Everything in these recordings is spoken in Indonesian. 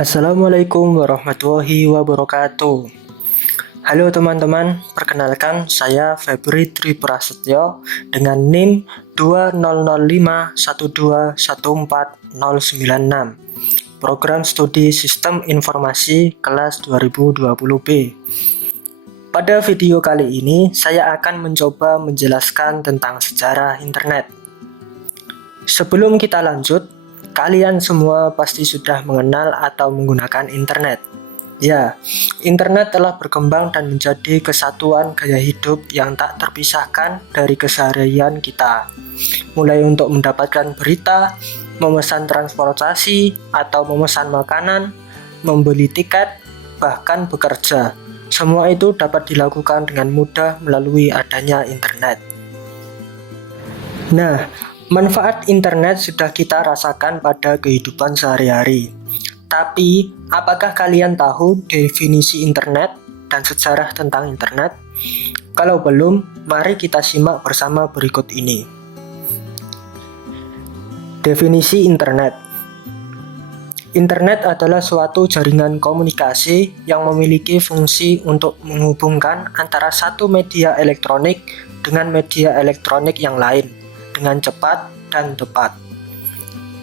Assalamualaikum warahmatullahi wabarakatuh. Halo teman-teman, perkenalkan saya Febri Tri Prasetyo dengan NIM 200512140096. Program Studi Sistem Informasi kelas 2020B. Pada video kali ini, saya akan mencoba menjelaskan tentang sejarah internet. Sebelum kita lanjut, kalian semua pasti sudah mengenal atau menggunakan internet. Ya, internet telah berkembang dan menjadi kesatuan gaya hidup yang tak terpisahkan dari keseharian kita. Mulai untuk mendapatkan berita, memesan transportasi, atau memesan makanan, membeli tiket, bahkan bekerja. Semua itu dapat dilakukan dengan mudah melalui adanya internet. Nah, manfaat internet sudah kita rasakan pada kehidupan sehari-hari. Tapi, apakah kalian tahu definisi internet dan sejarah tentang internet? Kalau belum, mari kita simak bersama berikut ini. Definisi internet. Internet adalah suatu jaringan komunikasi yang memiliki fungsi untuk menghubungkan antara satu media elektronik dengan media elektronik yang lain dengan cepat dan tepat.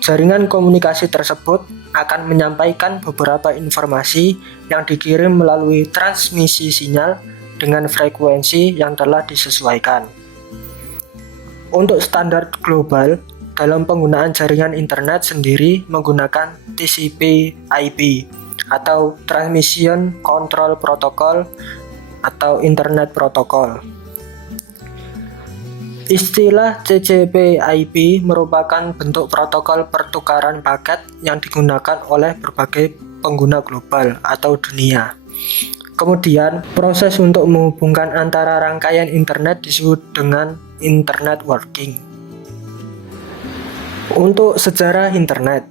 Jaringan komunikasi tersebut akan menyampaikan beberapa informasi yang dikirim melalui transmisi sinyal dengan frekuensi yang telah disesuaikan. Untuk standar global, dalam penggunaan jaringan internet sendiri menggunakan TCP/IP atau Transmission Control Protocol atau Internet Protocol. Istilah TCP/IP merupakan bentuk protokol pertukaran paket yang digunakan oleh berbagai pengguna global atau dunia. Kemudian, proses untuk menghubungkan antara rangkaian internet disebut dengan internet working. Untuk sejarah internet,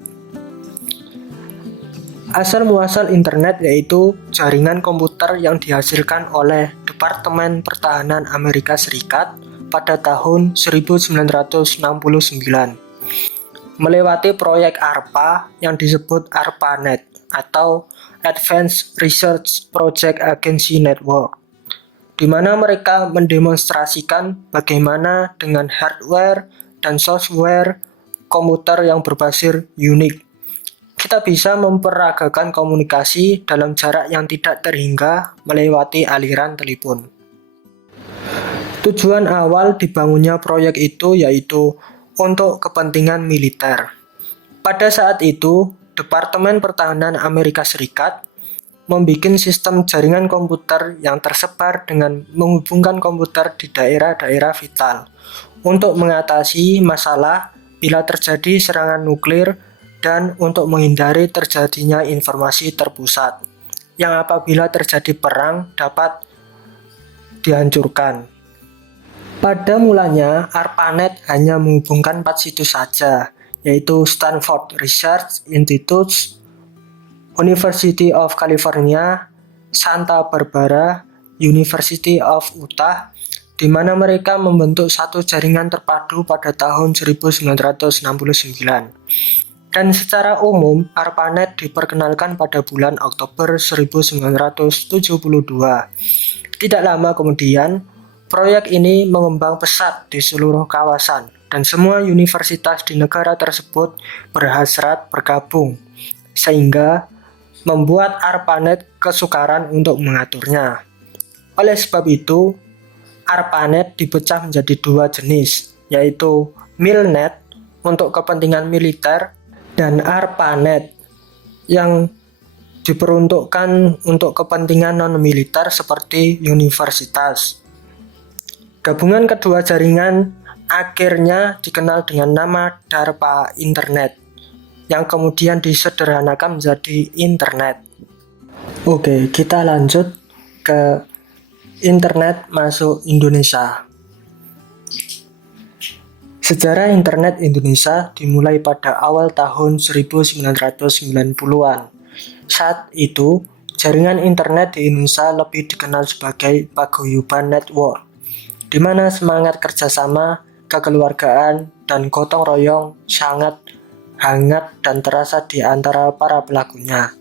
asal-muasal internet yaitu jaringan komputer yang dihasilkan oleh Departemen Pertahanan Amerika Serikat pada tahun 1969 melewati proyek ARPA yang disebut ARPANET atau Advanced Research Project Agency Network, di mana mereka mendemonstrasikan bagaimana dengan hardware dan software komputer yang berbasis Unix, kita bisa memperagakan komunikasi dalam jarak yang tidak terhingga melewati aliran telepon. Tujuan awal dibangunnya proyek itu yaitu untuk kepentingan militer. Pada saat itu, Departemen Pertahanan Amerika Serikat membuat sistem jaringan komputer yang tersebar dengan menghubungkan komputer di daerah-daerah vital untuk mengatasi masalah bila terjadi serangan nuklir dan untuk menghindari terjadinya informasi terpusat yang apabila terjadi perang dapat dihancurkan. Pada mulanya, ARPANET hanya menghubungkan 4 situs saja, yaitu Stanford Research Institute, University of California, Santa Barbara, University of Utah, di mana mereka membentuk satu jaringan terpadu pada tahun 1969. Dan secara umum, ARPANET diperkenalkan pada bulan Oktober 1972. Tidak lama kemudian, proyek ini mengembang pesat di seluruh kawasan dan semua universitas di negara tersebut berhasrat bergabung, sehingga membuat ARPANET kesukaran untuk mengaturnya. Oleh sebab itu, ARPANET dipecah menjadi 2 jenis, yaitu MILNET untuk kepentingan militer dan ARPANET yang diperuntukkan untuk kepentingan non-militer seperti universitas. Gabungan kedua jaringan akhirnya dikenal dengan nama DARPA Internet, yang kemudian disederhanakan menjadi internet. Oke, kita lanjut ke internet masuk Indonesia. Sejarah internet Indonesia dimulai pada awal tahun 1990-an. Saat itu, jaringan internet di Indonesia lebih dikenal sebagai paguyuban network, di mana semangat kerjasama, kekeluargaan, dan gotong royong sangat hangat dan terasa di antara para pelakunya.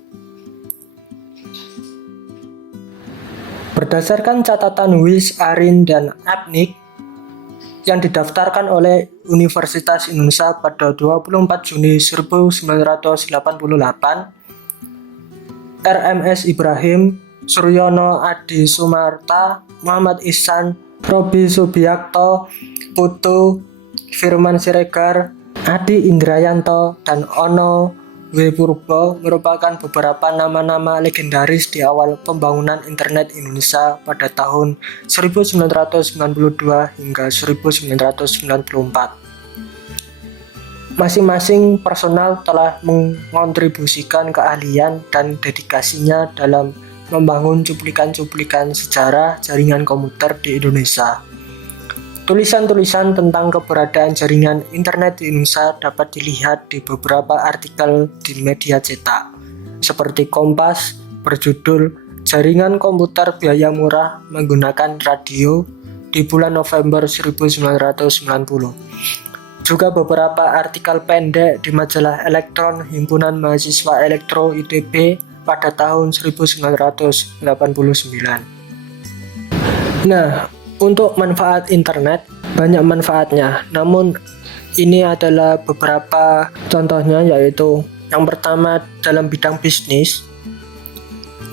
Berdasarkan catatan WIS, ARIN, dan APNIK yang didaftarkan oleh Universitas Indonesia pada 24 Juni 1988, RMS Ibrahim, Suryono Adi Sumarta, Muhammad Ihsan, Robi Subiakto, Putu, Firman Siregar, Adi Indrayanto, dan Ono W. Purbo merupakan beberapa nama-nama legendaris di awal pembangunan internet Indonesia pada tahun 1992 hingga 1994. Masing-masing personal telah mengontribusikan keahlian dan dedikasinya dalam membangun cuplikan-cuplikan sejarah jaringan komputer di Indonesia. Tulisan-tulisan tentang keberadaan jaringan internet di Indonesia dapat dilihat di beberapa artikel di media cetak, seperti Kompas berjudul "Jaringan Komputer Biaya Murah Menggunakan Radio" di bulan November 1990. Juga beberapa artikel pendek di majalah Elektron Himpunan Mahasiswa Elektro ITB pada tahun 1989. Nah, untuk manfaat internet, banyak manfaatnya. Namun, ini adalah beberapa contohnya, yaitu yang pertama dalam bidang bisnis.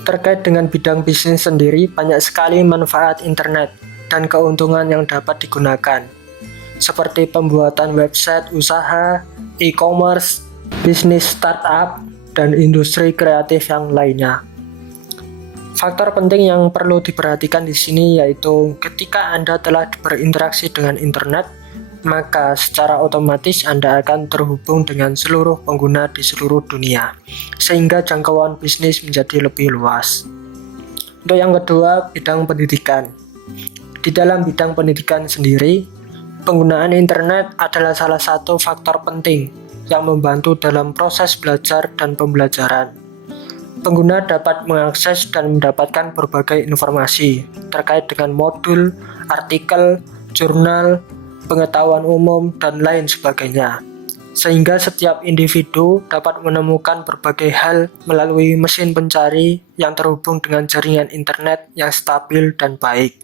Terkait dengan bidang bisnis sendiri, banyak sekali manfaat internet dan keuntungan yang dapat digunakan, seperti pembuatan website usaha, e-commerce, bisnis startup, dan industri kreatif yang lainnya. Faktor penting yang perlu diperhatikan di sini yaitu ketika Anda telah berinteraksi dengan internet, maka secara otomatis Anda akan terhubung dengan seluruh pengguna di seluruh dunia, sehingga jangkauan bisnis menjadi lebih luas. Untuk yang kedua, bidang pendidikan. Di dalam bidang pendidikan sendiri, penggunaan internet adalah salah satu faktor penting yang membantu dalam proses belajar dan pembelajaran. Pengguna dapat mengakses dan mendapatkan berbagai informasi terkait dengan modul, artikel, jurnal, pengetahuan umum, dan lain sebagainya. Sehingga setiap individu dapat menemukan berbagai hal melalui mesin pencari yang terhubung dengan jaringan internet yang stabil dan baik.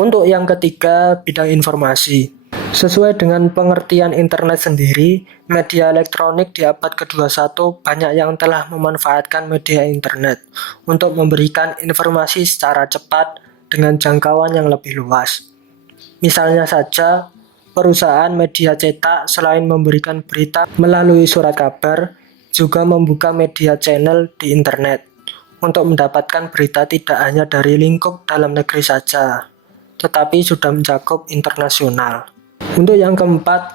Untuk yang ketiga, bidang informasi. Sesuai dengan pengertian internet sendiri, media elektronik di abad ke-21 banyak yang telah memanfaatkan media internet untuk memberikan informasi secara cepat dengan jangkauan yang lebih luas. Misalnya saja, perusahaan media cetak selain memberikan berita melalui surat kabar, juga membuka media channel di internet untuk mendapatkan berita tidak hanya dari lingkup dalam negeri saja, tetapi sudah mencakup internasional. Untuk yang keempat,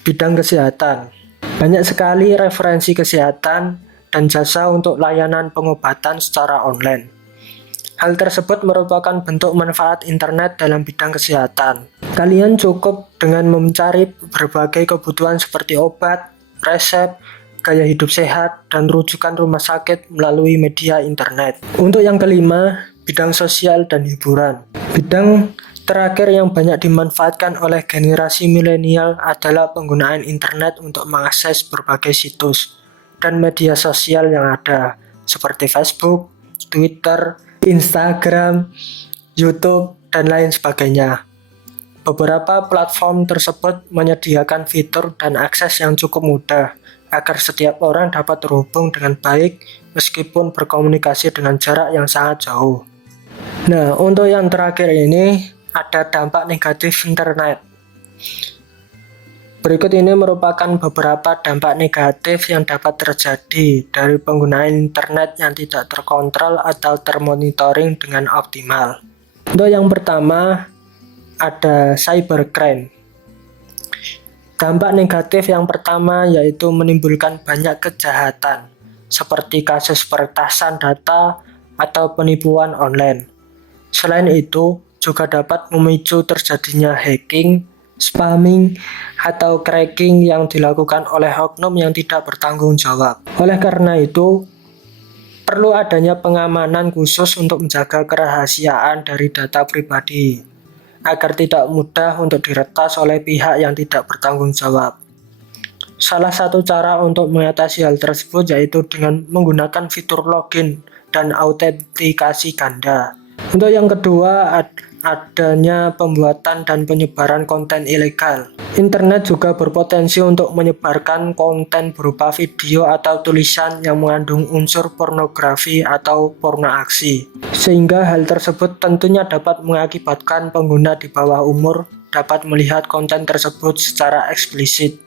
bidang kesehatan. Banyak sekali referensi kesehatan dan jasa untuk layanan pengobatan secara online. Hal tersebut merupakan bentuk manfaat internet dalam bidang kesehatan. Kalian cukup dengan mencari berbagai kebutuhan seperti obat, resep, gaya hidup sehat, dan rujukan rumah sakit melalui media internet. Untuk yang kelima, bidang sosial dan hiburan. Bidang terakhir yang banyak dimanfaatkan oleh generasi milenial adalah penggunaan internet untuk mengakses berbagai situs dan media sosial yang ada, seperti Facebook, Twitter, Instagram, YouTube, dan lain sebagainya. Beberapa platform tersebut menyediakan fitur dan akses yang cukup mudah agar setiap orang dapat terhubung dengan baik meskipun berkomunikasi dengan jarak yang sangat jauh. Nah, untuk yang terakhir ini ada dampak negatif internet. Berikut ini merupakan beberapa dampak negatif yang dapat terjadi dari penggunaan internet yang tidak terkontrol atau termonitoring dengan optimal. Untuk yang pertama, ada cybercrime. Dampak negatif yang pertama yaitu menimbulkan banyak kejahatan, seperti kasus peretasan data atau penipuan online. Selain itu, juga dapat memicu terjadinya hacking, spamming, atau cracking yang dilakukan oleh oknum yang tidak bertanggung jawab. Oleh karena itu, perlu adanya pengamanan khusus untuk menjaga kerahasiaan dari data pribadi, agar tidak mudah untuk diretas oleh pihak yang tidak bertanggung jawab. Salah satu cara untuk mengatasi hal tersebut yaitu dengan menggunakan fitur login dan autentikasi ganda Untuk yang kedua, adanya pembuatan dan penyebaran konten ilegal. Internet juga berpotensi untuk menyebarkan konten berupa video atau tulisan yang mengandung unsur pornografi atau porno aksi. Sehingga hal tersebut tentunya dapat mengakibatkan pengguna di bawah umur dapat melihat konten tersebut secara eksplisit.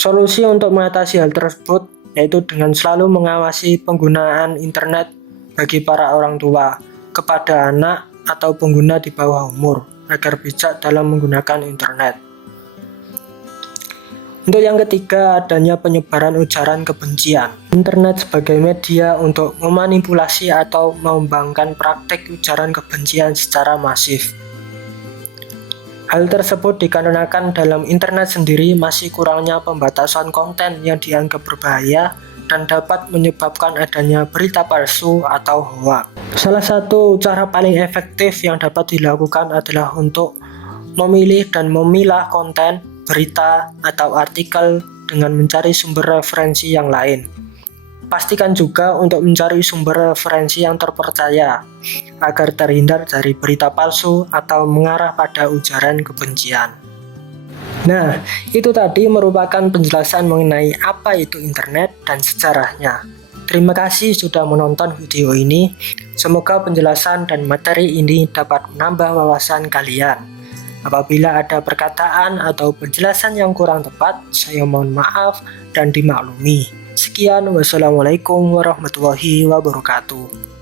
Solusi untuk mengatasi hal tersebut yaitu dengan selalu mengawasi penggunaan internet bagi para orang tua kepada anak atau pengguna di bawah umur agar bijak dalam menggunakan internet. Untuk yang ketiga, adanya penyebaran ujaran kebencian. Internet sebagai media untuk memanipulasi atau mengembangkan praktik ujaran kebencian secara masif. Hal tersebut dikarenakan dalam internet sendiri masih kurangnya pembatasan konten yang dianggap berbahaya dan dapat menyebabkan adanya berita palsu atau hoaks. Salah satu cara paling efektif yang dapat dilakukan adalah untuk memilih dan memilah konten, berita, atau artikel dengan mencari sumber referensi yang lain. Pastikan juga untuk mencari sumber referensi yang terpercaya agar terhindar dari berita palsu atau mengarah pada ujaran kebencian. Nah, itu tadi merupakan penjelasan mengenai apa itu internet dan sejarahnya. Terima kasih sudah menonton video ini. Semoga penjelasan dan materi ini dapat menambah wawasan kalian. Apabila ada perkataan atau penjelasan yang kurang tepat, saya mohon maaf dan dimaklumi. Sekian, wassalamualaikum warahmatullahi wabarakatuh.